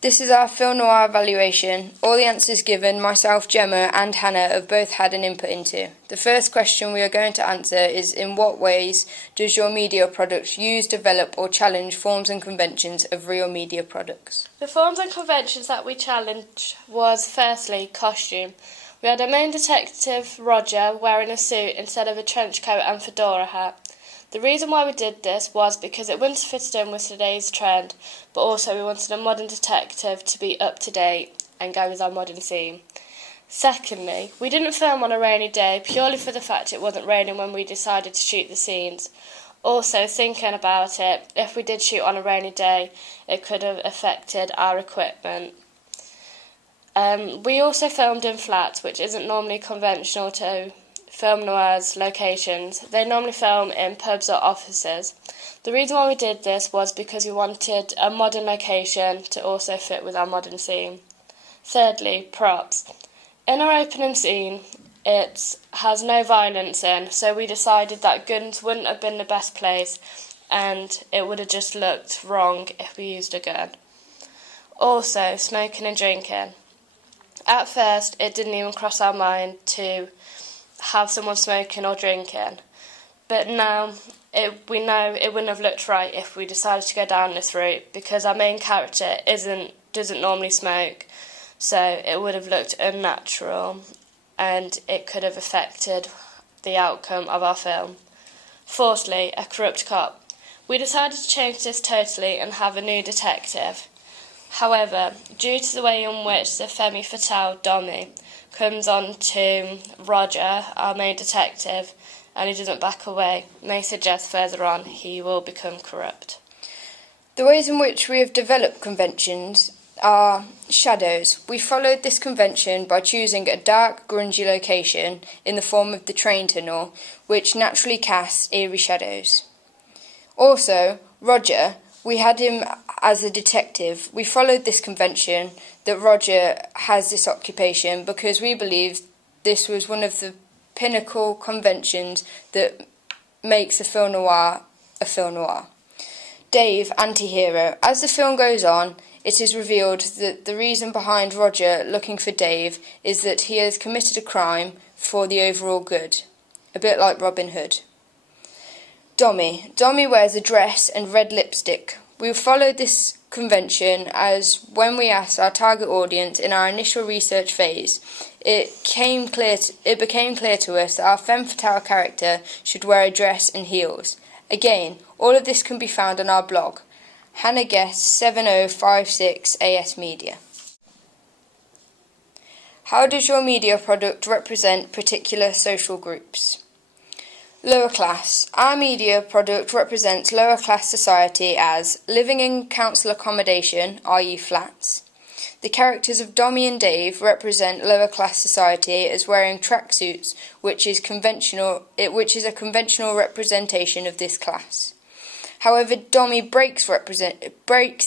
This is our film noir evaluation. All the answers given, myself, Gemma and Hannah have both had an input into. The first question we are going to answer is, in what ways does your media product use, develop or challenge forms and conventions of real media products? The forms and conventions that we challenged was, firstly, costume. We had our main detective, Roger, wearing a suit instead of a trench coat and fedora hat. The reason why we did this was because it wouldn't fit in with today's trend, but also we wanted a modern detective to be up to date and go with our modern theme. Secondly, we didn't film on a rainy day purely for the fact it wasn't raining when we decided to shoot the scenes. Also, thinking about it, if we did shoot on a rainy day, it could have affected our equipment. We also filmed in flats, which isn't normally conventional to film noirs locations. They normally film in pubs or offices. The reason why we did this was because we wanted a modern location to also fit with our modern theme. Thirdly, props. In our opening scene, it has no violence in, so we decided that guns wouldn't have been the best place and it would have just looked wrong if we used a gun. Also, smoking and drinking. At first, it didn't even cross our mind to have someone smoking or drinking, but now we know it wouldn't have looked right if we decided to go down this route, because our main character doesn't normally smoke, so it would have looked unnatural and it could have affected the outcome of our film. Fourthly, a corrupt cop. We decided to change this totally and have a new detective. However, due to the way in which the femme fatale Dommy comes on to Roger, our main detective, and he doesn't back away, may suggest further on he will become corrupt. The ways in which we have developed conventions are shadows. We followed this convention by choosing a dark, grungy location in the form of the train tunnel, which naturally casts eerie shadows. Also, Roger, we had him as a detective. We followed this convention that Roger has this occupation because we believed this was one of the pinnacle conventions that makes a film noir a film noir. Dave, anti-hero. As the film goes on, it is revealed that the reason behind Roger looking for Dave is that he has committed a crime for the overall good, a bit like Robin Hood. Dommy. Dommy wears a dress and red lipstick. We followed this convention as when we asked our target audience in our initial research phase, it became clear to us that our femme fatale character should wear a dress and heels. Again, all of this can be found on our blog, Hannah Guest 7056 AS Media. How does your media product represent particular social groups? Lower class. Our media product represents lower class society as living in council accommodation, i.e. flats. The characters of Dommy and Dave represent lower class society as wearing tracksuits, which is a conventional representation of this class. However, Dommy breaks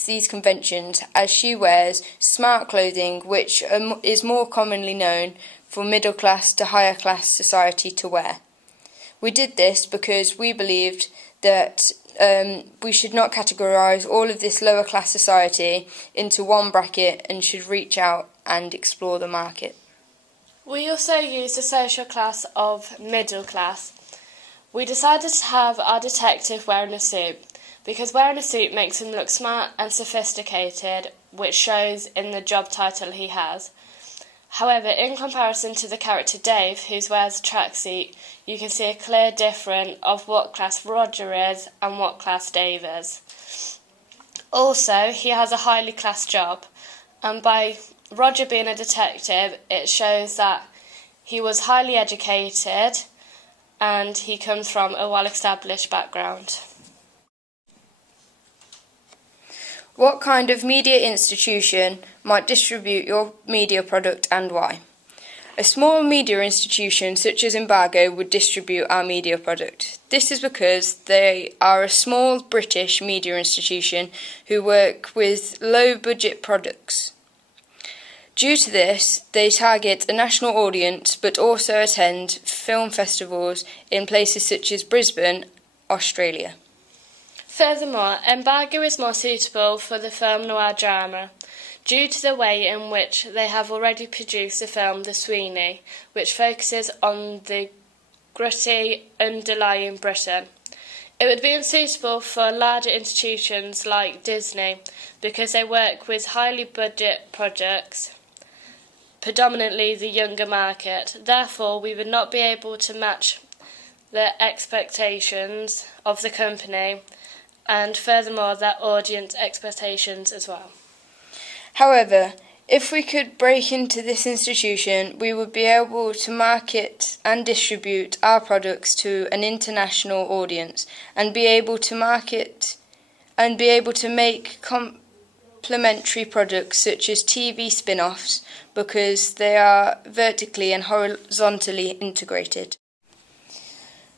these conventions as she wears smart clothing, which is more commonly known for middle class to higher class society to wear. We did this because we believed that we should not categorise all of this lower class society into one bracket and should reach out and explore the market. We also used the social class of middle class. We decided to have our detective wearing a suit because wearing a suit makes him look smart and sophisticated, which shows in the job title he has. However, in comparison to the character Dave, who wears a tracksuit, you can see a clear difference of what class Roger is and what class Dave is. Also, he has a highly classed job, and by Roger being a detective, it shows that he was highly educated and he comes from a well-established background. What kind of media institution might distribute your media product and why? A small media institution such as Embargo would distribute our media product. This is because they are a small British media institution who work with low-budget products. Due to this, they target a national audience but also attend film festivals in places such as Brisbane, Australia. Furthermore, Embargo is more suitable for the film noir drama. due to the way in which they have already produced the film The Sweeney, which focuses on the gritty underlying Britain. It would be unsuitable for larger institutions like Disney because they work with highly budget projects, predominantly the younger market. Therefore, we would not be able to match the expectations of the company and furthermore their audience expectations as well. However, if we could break into this institution, we would be able to market and distribute our products to an international audience and be able to market and be able to make complementary products such as TV spin-offs because they are vertically and horizontally integrated.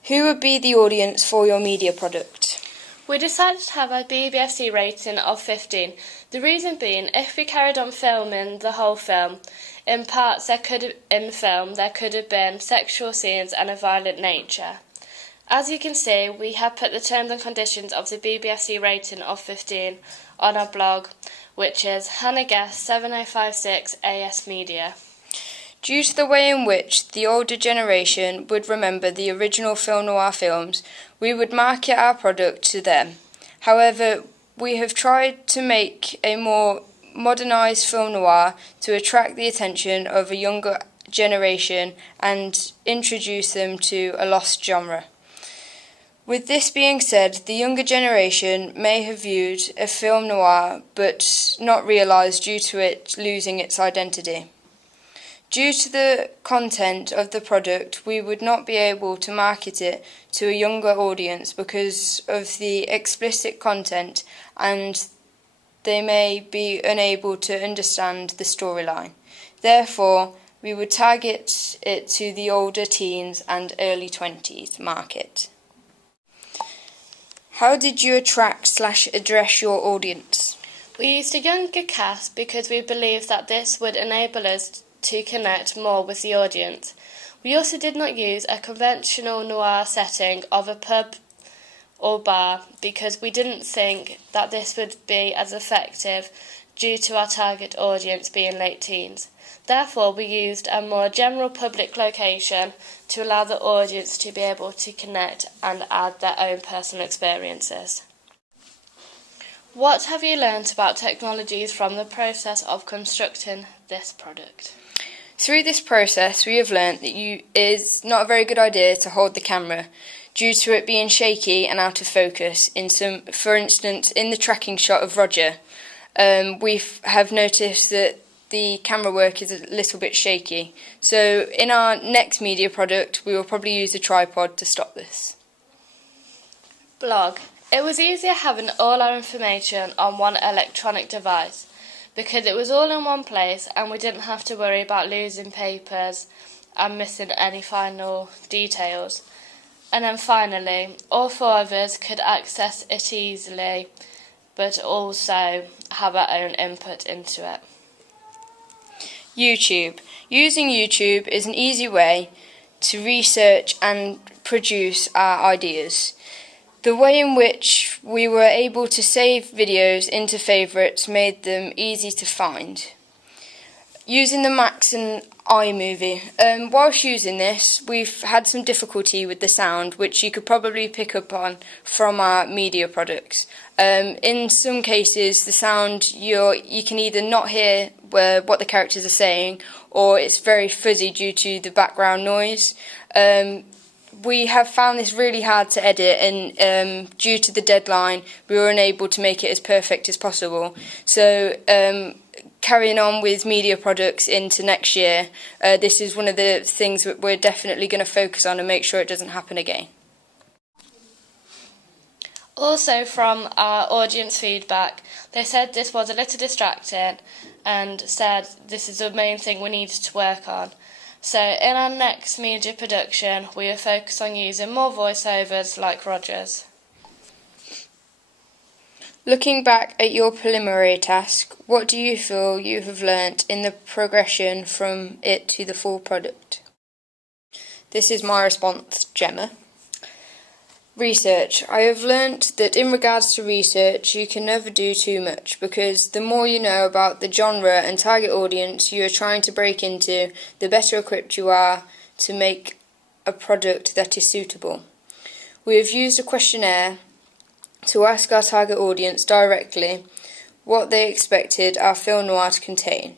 Who would be the audience for your media product? We decided to have a BBFC rating of 15. The reason being, if we carried on filming the whole film, in parts there could have been sexual scenes and a violent nature. As you can see, we have put the terms and conditions of the BBFC rating of 15 on our blog, which is Hannah Guest 7056 AS Media. Due to the way in which the older generation would remember the original film noir films, we would market our product to them. However, we have tried to make a more modernised film noir to attract the attention of a younger generation and introduce them to a lost genre. With this being said, the younger generation may have viewed a film noir but not realised due to it losing its identity. Due to the content of the product, we would not be able to market it to a younger audience because of the explicit content and they may be unable to understand the storyline. Therefore, we would target it to the older teens and early 20s market. How did you attract/address your audience? We used a younger cast because we believed that this would enable us to connect more with the audience. We also did not use a conventional noir setting of a pub or bar because we didn't think that this would be as effective due to our target audience being late teens. Therefore, we used a more general public location to allow the audience to be able to connect and add their own personal experiences. What have you learnt about technologies from the process of constructing this product? Through this process, we have learnt that it is not a very good idea to hold the camera due to it being shaky and out of focus. For instance, in the tracking shot of Roger, we have noticed that the camera work is a little bit shaky. So in our next media product, we will probably use a tripod to stop this. Blog. It was easier having all our information on one electronic device because it was all in one place and we didn't have to worry about losing papers and missing any final details. And then finally, all four of us could access it easily but also have our own input into it. YouTube. Using YouTube is an easy way to research and produce our ideas. The way in which we were able to save videos into favourites made them easy to find. Using the Max and iMovie. Whilst using this, we've had some difficulty with the sound, which you could probably pick up on from our media products. In some cases, the sound, you can either not hear what the characters are saying, or it's very fuzzy due to the background noise. We have found this really hard to edit, and due to the deadline, we were unable to make it as perfect as possible. So, carrying on with media products into next year, this is one of the things that we're definitely going to focus on and make sure it doesn't happen again. Also, from our audience feedback, they said this was a little distracting and said this is the main thing we needed to work on. So in our next media production, we will focus on using more voiceovers like Roger's. Looking back at your preliminary task, what do you feel you have learnt in the progression from it to the full product? This is my response, Gemma. Research. I have learnt that in regards to research, you can never do too much because the more you know about the genre and target audience you are trying to break into, the better equipped you are to make a product that is suitable. We have used a questionnaire to ask our target audience directly what they expected our film noir to contain.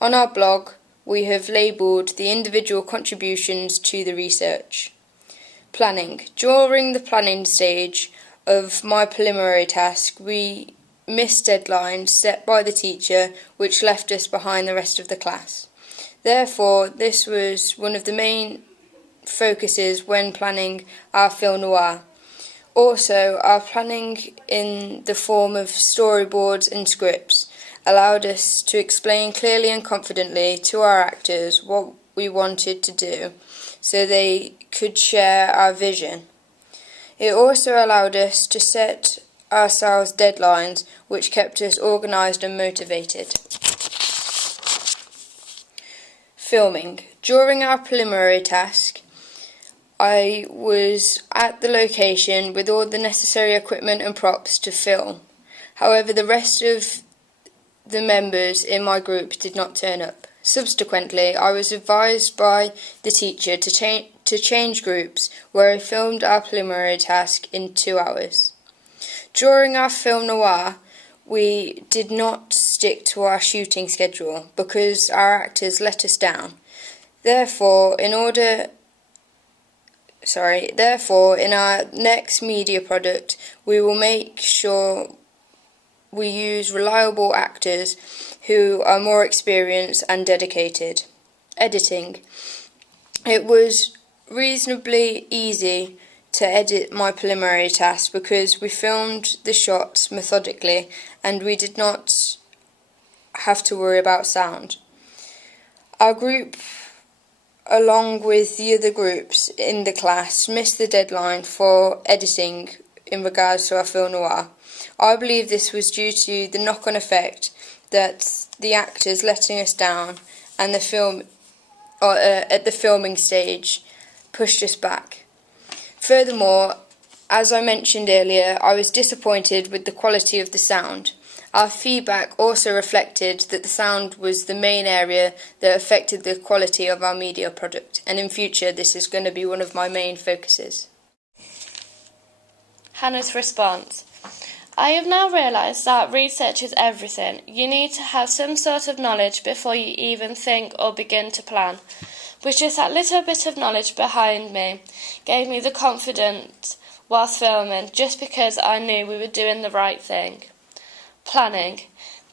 On our blog, we have labelled the individual contributions to the research. Planning. During the planning stage of my preliminary task, we missed deadlines set by the teacher, which left us behind the rest of the class. Therefore, this was one of the main focuses when planning our film noir. Also, our planning in the form of storyboards and scripts allowed us to explain clearly and confidently to our actors what we wanted to do, so they could share our vision. It also allowed us to set ourselves deadlines, which kept us organised and motivated. Filming. During our preliminary task, I was at the location with all the necessary equipment and props to film. However, the rest of the members in my group did not turn up. Subsequently, I was advised by the teacher to change groups, where I filmed our preliminary task in 2 hours. During our film noir, we did not stick to our shooting schedule because our actors let us down. Therefore, in our next media product, we will make sure we use reliable actors who are more experienced and dedicated. Editing. It was reasonably easy to edit my preliminary task because we filmed the shots methodically and we did not have to worry about sound. Our group, along with the other groups in the class, missed the deadline for editing in regards to our film noir. I believe this was due to the knock-on effect that the actors letting us down and at the filming stage pushed us back. Furthermore, as I mentioned earlier, I was disappointed with the quality of the sound. Our feedback also reflected that the sound was the main area that affected the quality of our media product, and in future this is going to be one of my main focuses. Hannah's response. I have now realised that research is everything. You need to have some sort of knowledge before you even think or begin to plan. But just that little bit of knowledge behind me gave me the confidence whilst filming, just because I knew we were doing the right thing. Planning.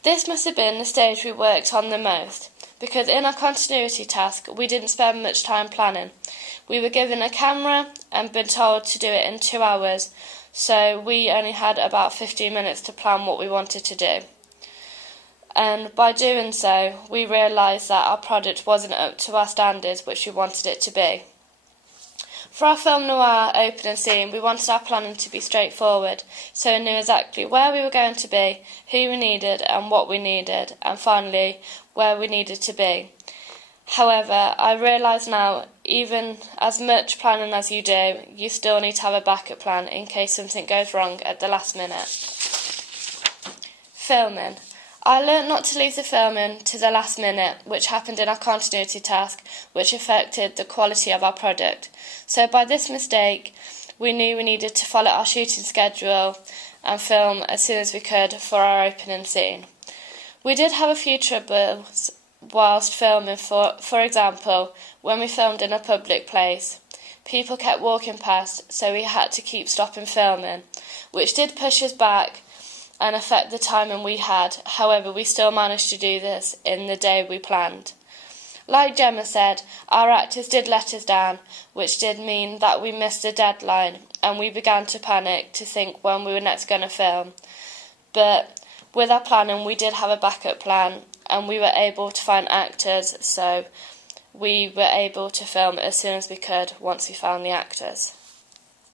This must have been the stage we worked on the most, because in our continuity task we didn't spend much time planning. We were given a camera and been told to do it in 2 hours, so we only had about 15 minutes to plan what we wanted to do. And by doing so, we realised that our product wasn't up to our standards which we wanted it to be. For our film noir opening scene, we wanted our planning to be straightforward, so we knew exactly where we were going to be, who we needed and what we needed, and finally, where we needed to be. However, I realise now, even as much planning as you do, you still need to have a backup plan in case something goes wrong at the last minute. Filming. I learnt not to leave the filming to the last minute, which happened in our continuity task, which affected the quality of our product. So by this mistake, we knew we needed to follow our shooting schedule and film as soon as we could for our opening scene. We did have a few troubles whilst filming, for example, when we filmed in a public place. People kept walking past, so we had to keep stopping filming, which did push us back and affect the timing we had. However, we still managed to do this in the day we planned. Like Gemma said, our actors did let us down, which did mean that we missed the deadline and we began to panic to think when we were next going to film. But with our planning, we did have a backup plan and we were able to find actors, so we were able to film as soon as we could once we found the actors.